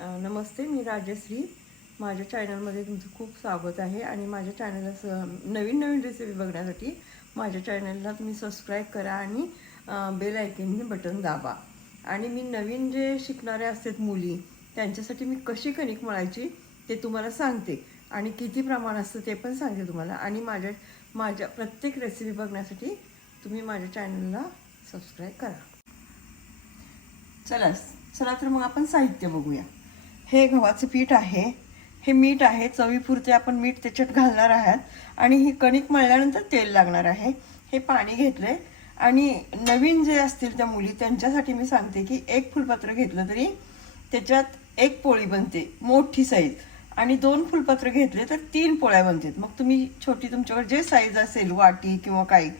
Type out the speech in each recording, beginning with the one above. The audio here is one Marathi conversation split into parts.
नमस्ते, मी राजश्री. माझ्या चॅनलमध्ये तुमचं खूप स्वागत आहे आणि माझ्या चॅनलला नवीन नवीन रेसिपी बघण्यासाठी माझ्या चॅनलला तुम्ही सबस्क्राईब करा आणि बेल आयकॉनने बटन दाबा. आणि मी नवीन जे शिकणारे असतात मुली, त्यांच्यासाठी मी कशी कणिक मळायची ते तुम्हाला सांगते आणि किती प्रमाण असतं ते पण सांगते तुम्हाला. आणि माझ्या माझ्या प्रत्येक रेसिपी बघण्यासाठी तुम्ही माझ्या चॅनलला सबस्क्राईब करा. चला चला तर मग आपण साहित्य बघूया. हे गव्हाचं पीठ आहे, हे मीठ आहे, चवीपुरते आपण मीठ त्याच्यात घालणार आहात. आणि ही कणिक मळल्यानंतर तेल लागणार आहे. हे पाणी घेतलंय. आणि नवीन जे असतील त्या मुली त्यांच्यासाठी मी सांगते की एक फुलपत्र घेतलं तरी त्याच्यात एक पोळी बनते मोठी साईज, आणि 2 फुलपत्र घेतले तर 3 पोळ्या बनतात. मग तुम्ही छोटी तुमच्याकडे जे साईज असेल वाटी किंवा काही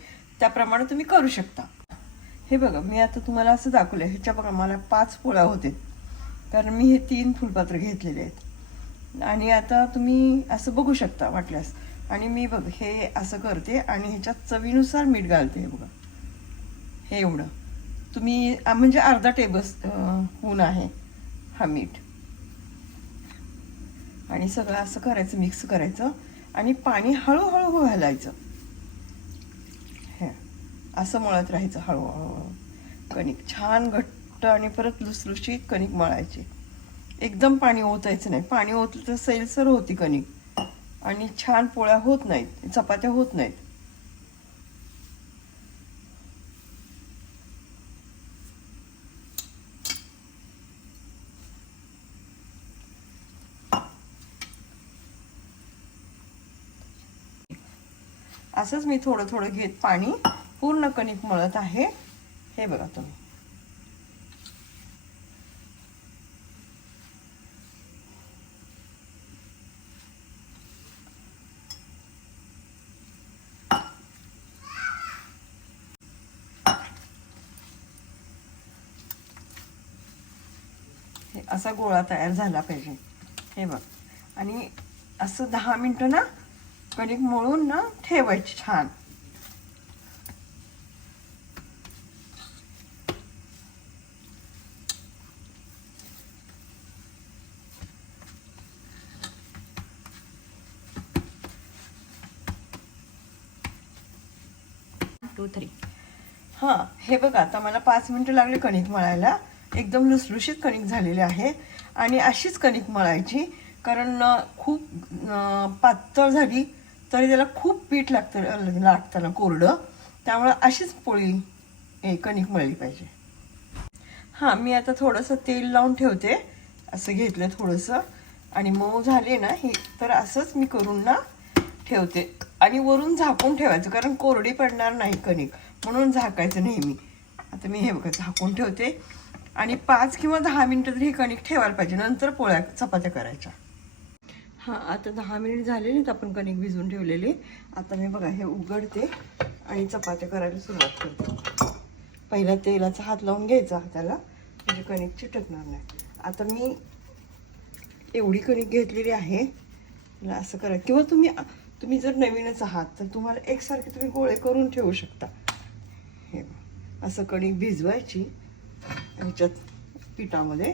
त्याप्रमाणे तुम्ही करू शकता. हे बघा, मी आता तुम्हाला असं दाखवलं. ह्याच्या बघा मला 5 पोळ्या होते, कारण मी हे 3 फुलपात्र घेतलेले आहेत. आणि आता तुम्ही असं बघू शकता वाटल्यास. आणि मी बघ हे असं करते आणि ह्याच्यात चवीनुसार मीठ घालते. हे बघा, हे एवढं तुम्ही म्हणजे अर्धा टेबलस्पून आहे हा मीठ. आणि सगळं असं करायचं, मिक्स करायचं आणि पाणी हळूहळू घालायचं. हे असं मळत राहायचं हळूहळू. कणिक छान घट्ट आणि परत लुसलुशीत कणिक मळायची. एकदम पाणी ओतायचं नाही. पाणी ओतलं तर सैलसर होती कणिक आणि छान पोळ्या होत नाहीत, चपात्या होत नाहीत. असंच मी थोडं थोडं घेत पाणी पूर्ण कणिक मळत आहे. हे बघा तुम्ही. हे असा गोळा तयार झाला पाहिजे. हे बघ. आणि असं 10 मिनिटं ना कणिक मळून ना ठेवायची छान. हां, हे बघा, आता मला 5 मिनिटं लागले कणिक मळायला. एकदम लुसलुशीत कणिक झालेली आहे. आणि अशीच कणिक मळायची, कारण खूप पातळ झाली तरी त्याला खूप पीठ लागतं ना कोरडं. त्यामुळं अशीच पोळी कणिक मळली पाहिजे. हां, मी आता थोडंसं तेल लावून ठेवते. असं घेतलं थोडंसं आणि मऊ झाले ना ही, तर असंच मी करून ना ठेवते. आणि वरून झाकून ठेवायचं, कारण कोरडी पडणार नाही कणिक, म्हणून झाकायचं नेहमी. आता मी हे बघा झाकून ठेवते आणि 5 किंवा 10 मिनिटं तरी ही कणिक ठेवायला पाहिजे. नंतर पोळ्या चपात्या करायच्या. हां, आता 10 मिनिट झालेलीत आपण कणिक भिजवून ठेवलेली. आता मी बघा हे उघडते आणि चपात्या करायला सुरुवात करते. पहिला तेलाचा हात लावून घ्यायचा हाताला, म्हणजे कणिक चिटकणार नाही. आता मी एवढी कणिक घेतलेली आहे. असं करा, किंवा तुम्ही जर नवीनच आहात तर तुम्हाला एकसारखे तुम्ही गोळे करून ठेवू शकता. हे असं कणिक भिजवायची ह्याच्यात पिठामध्ये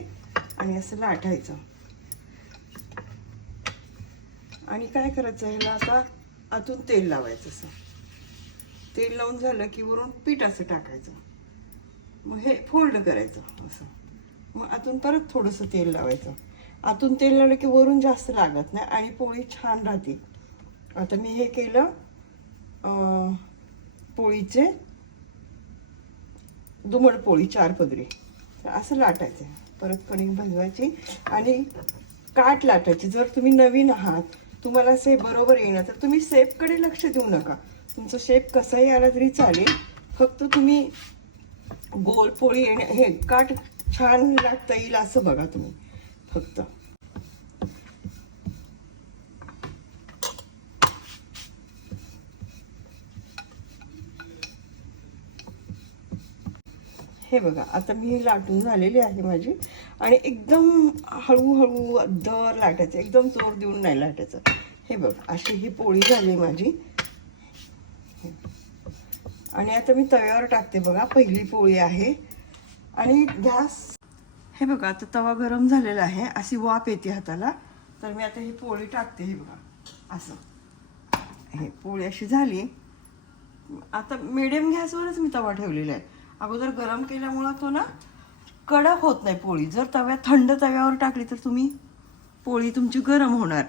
आणि असं लाटायचं. आणि काय करायचं, ह्याला आता आतून तेल लावायचं. असं तेल लावून झालं की वरून पीठ असं टाकायचं. मग हे फोल्ड करायचं असं. मग आतून परत थोडंसं तेल लावायचं. आतून तेल लावलं की वरून जास्त लागत नाही आणि पोळी छान राहते. आता मी हे केलं, पोळीचे दुमड पोळी 4 पदरी असं लाटायचं. परत कणिक भिजवायची आणि काठ लाटायची. जर तुम्ही नवीन आहात, तुम्हाला शेप बरोबर येणार, तर तुम्ही शेपकडे लक्ष देऊ नका. तुमचा शेप कसाही आला तरी चालेल, फक्त तुम्ही गोल पोळी हे काठ छान लाटता येईल असं बघा तुम्ही फक्त. हे बघा, आता मी लाटून झालेली आहे माझी. आणि एकदम हळूहळू दर लाटायचं, एकदम जोर देऊन नाही लाटायचं. हे बघा, अशी ही पोळी झाली माझी. आणि आता मी तव्यावर टाकते. बघा, पहिली पोळी आहे. आणि गॅस हे बघा आता तवा गरम झालेला आहे, अशी वाफ येते हाताला. तर मी आता ही पोळी टाकते. हे बघा असं, हे पोळी अशी झाली. आता मिडियम गॅसवरच मी तवा ठेवलेला आहे. अगोदर गरम केल्यामुळं तो ना कडक होत नाही पोळी. जर थंड तव्यावर टाकली तर तुम्ही पोळी तुमची गरम होणार.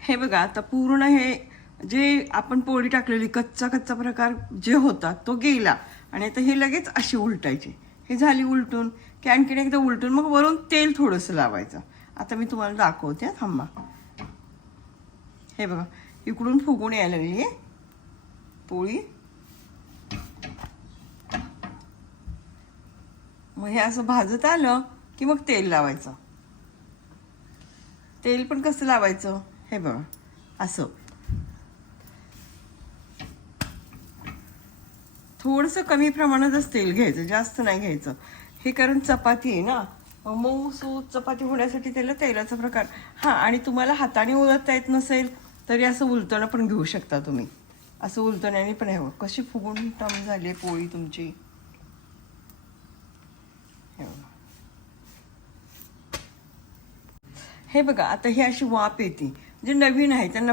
हे बघा आता पूर्ण हे जे आपण पोळी टाकलेली कच्चा प्रकार जे होता तो गेला. आणि आता हे लगेच अशी उलटायची. हे झाली उलटून की आणखीन एकदा उलटून मग वरून तेल थोडंसं लावायचं. आता मी तुम्हाला दाखवते, थांबा. हे बघा इकडून फुगून यायला लागली आहे पोळी. मग हे असं भाजत आलं की मग तेल लावायचं. तेल पण कसं लावायचं हे बघा असं थोडंसं कमी प्रमाणातच तेल घ्यायचं, जास्त नाही घ्यायचं. हे कारण चपाती आहे ना, मऊ सूत चपाती होण्यासाठी त्याला तेलाचा प्रकार. हां, आणि तुम्हाला हाताने उलटता येत नसेल तरी असं उलटणं पण घेऊ शकता तुम्ही. असं उलटण्याने पण हवं. कशी फुगून टम झाली पोळी तुमची. हे बघा आता ही अशी वाफ येते. जे नवीन आहे त्यांना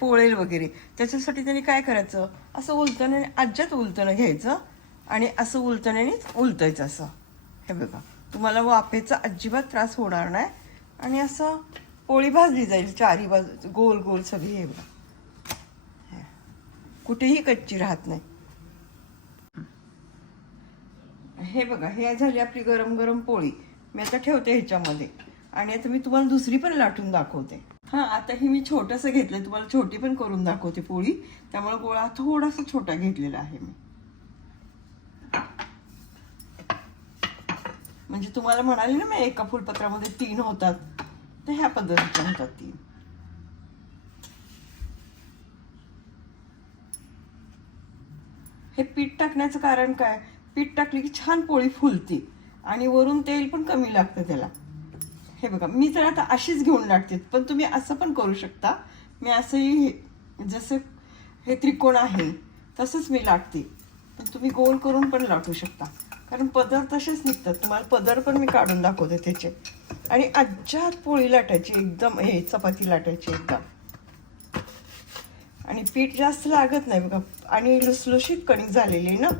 पोळेल वगैरे, त्याच्यासाठी त्यांनी काय करायचं, असं उलटण्याने अज्जात उलटणं घ्यायचं आणि असं उलटण्यानेच उलटायचं. असं हे बघा तुम्हाला वाफेचा अजिबात त्रास होणार नाही. आणि असं पोळी भाजली जाईल चारी बाजू गोल गोल सगळी. हे बघा कुठेही कच्ची राहत नाही. हे बघा हे झाली आपली गरम गरम पोळी. मी आता ठेवते ह्याच्यामध्ये. आणि आता मी तुम्हाला दुसरी पण लाटून दाखवते. हां, आता ही मी छोटंसं घेतलंय, तुम्हाला छोटी पण करून दाखवते पोळी. त्यामुळे गोळा थोडासा छोटा घेतलेला आहे मी. म्हणजे तुम्हाला म्हणाले ना मी एका फुलपत्रामध्ये 3 होतात, तर ह्या पद्धतीच्या होतात 3. हे पीठ टाकण्याचं कारण काय, पीठ टाकली की छान पोळी फुलते आणि वरून तेल पण कमी लागतं त्याला. हे बघा मी तर आता अशीच घेऊन लाटते, पण तुम्ही असं पण करू शकता. मी असंही जसं हे त्रिकोण आहे तसंच मी लाटते, पण तुम्ही गोल करून पण लाटू शकता. कारण पदर तसेच निघतात. तुम्हाला पदर पण मी काढून दाखवते त्याचे. आणि अज्जात पोळी लाटायची एकदम, हे चपाती लाटायची एकदम. आणि पीठ जास्त लागत नाही बघा. आणि लुसलुशीत कणिक झालेली आहे ना,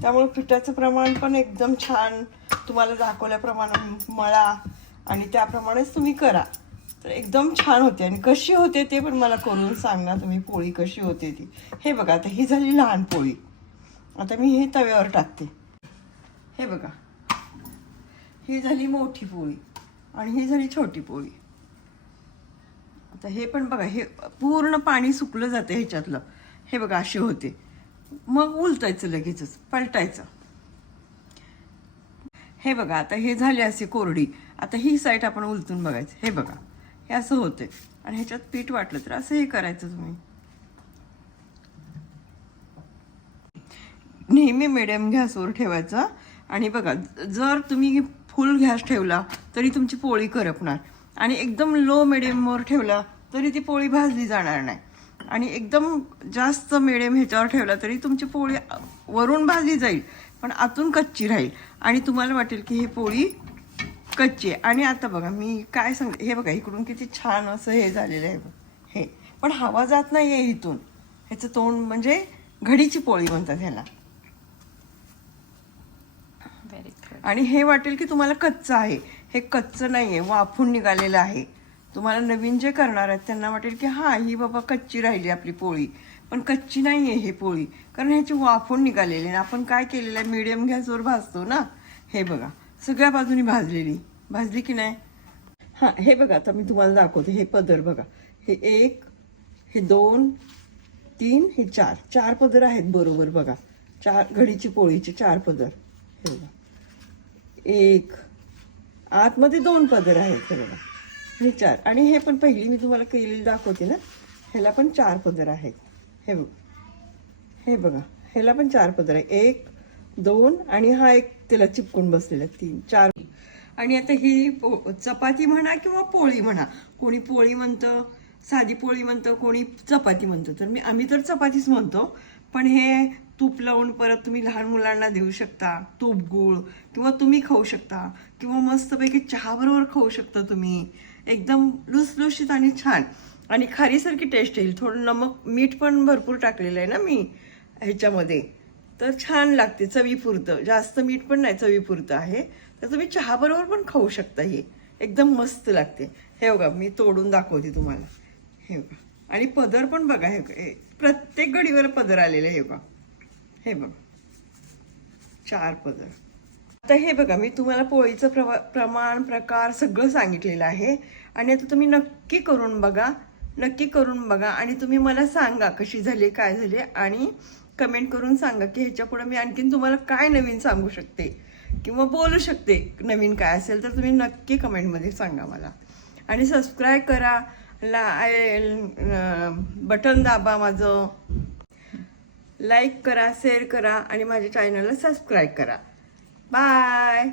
त्यामुळे पिठाचं प्रमाण पण एकदम छान. तुम्हाला दाखवल्याप्रमाणे मळा आणि त्याप्रमाणेच तुम्ही करा, तर एकदम छान होते. आणि कशी होते ते पण मला करून सांगा तुम्ही, पोळी कशी होते ती. हे बघा आता ही झाली लहान पोळी. आता मी हे तव्यावर टाकते. हे बघा ही झाली मोठी पोळी आणि ही झाली छोटी पोळी. आता हे पण बघा, हे पूर्ण पाणी सुकलं जातं ह्याच्यातलं. हे बघा अशी होते. मग उलटायचं, लगेचच पलटायचं. हे बघा आता हे झाले असे कोरडी. आता ही साईड आपण उलटून बघायचं. हे बघा हे असं होते. आणि ह्याच्यात पीठ वाटलं तर असं हे करायचं तुम्ही. नेहमी मिडियम गॅसवर ठेवायचं. आणि बघा जर तुम्ही फुल गॅस ठेवला तरी तुमची पोळी करपणार. आणि एकदम लो मिडियमवर ठेवला तरी ती पोळी भाजली जाणार नाही. आणि एकदम जास्त मिडियम ह्याच्यावर ठेवला तरी तुमची पोळी वरून भाजली जाईल पण आतून कच्ची राहील. आणि तुम्हाला वाटेल की ही पोळी कच्ची आहे. आणि आता बघा मी काय सांगते, हे बघा इकडून किती छान असं हे झालेलं आहे. हे पण हवा जात नाही आहे इथून. ह्याचं तोंड म्हणजे घडीची पोळी म्हणतात ह्याला. आणि हे वाटेल की तुम्हाला कच्चं आहे, हे कच्चं नाही आहे, वाफून निघालेलं आहे. तुम्हाला नवीन जे करणार आहेत त्यांना वाटेल की हां ही बाबा कच्ची राहिली आपली पोळी, पण कच्ची नाही आहे ही पोळी, कारण ह्याची वाफून निघालेली आहे. आपण काय केलेलं आहे, मीडियम गॅसवर भाजतो ना. हे बघा सगळ्या बाजूनी भाजली की नाही. हां हे बघा आता मी तुम्हाला दाखवते. हे पदर बघा, हे 1, हे 2, 3, हे 4 पदर आहेत बरोबर. बघा 4 घडीची पोळीचे 4 पदर. हे बघा 1, आतमध्ये 2 पदर आहेत. हे बघा हे 4. आणि हे पण पहिली मी तुम्हाला केलेली दाखवते ना, ह्याला पण 4 पदर आहेत. हे बघा ह्याला पण 4 पदर आहे. 1, 2 आणि हा एक त्याला चिपकून बसलेला 3, 4. आणि आता ही चपाती म्हणा किंवा पोळी म्हणा, कोणी पोळी म्हणतं, साधी पोळी म्हणतं, कोणी चपाती म्हणतं. तर आम्ही तर चपातीच म्हणतो. पण हे तूप लावून परत तुम्ही लहान मुलांना देऊ शकता, तूप गूळ, किंवा तुम्ही खाऊ शकता, किंवा मस्तपैकी चहाबरोबर खाऊ शकता तुम्ही. एकदम लुसलुशीत आणि छान, आणि खारीसारखी टेस्ट येईल. थोडं नमक मीठ पण भरपूर टाकलेलं आहे ना मी ह्याच्यामध्ये, तर छान लागते. चवीपुरतं, जास्त मीठ पण नाही, चवीपुरतं आहे. तर तुम्ही चहाबरोबर पण खाऊ शकता. हे एकदम मस्त लागते. हे बघा मी तोडून दाखवते तुम्हाला. हे बघा, आणि पदर पण बघा. हे प्रत्येक घडीवर पदर आलेले. हे बघा, हे बघा 4 पदर. आता हे बघा, मी तुम्हाला पोळीचं प्रमाण, प्रकार सगळं सांगितलेलं आहे. आणि आता तुम्ही नक्की करून बघा, नक्की करून बघा, आणि तुम्ही मला सांगा कशी झाली, काय झाली, आणि कमेंट करून सांगा की ह्याच्या पुढे मी आणखीन तुम्हाला काय नवीन सांगू शकते किंवा बोलू शकते. नवीन काय असेल तर तुम्ही नक्की कमेंटमध्ये सांगा मला. आणि सबस्क्राईब करा, बटन दाबा माझं, लाईक करा, शेअर करा, आणि माझ्या चॅनलला सबस्क्राईब करा. बाय.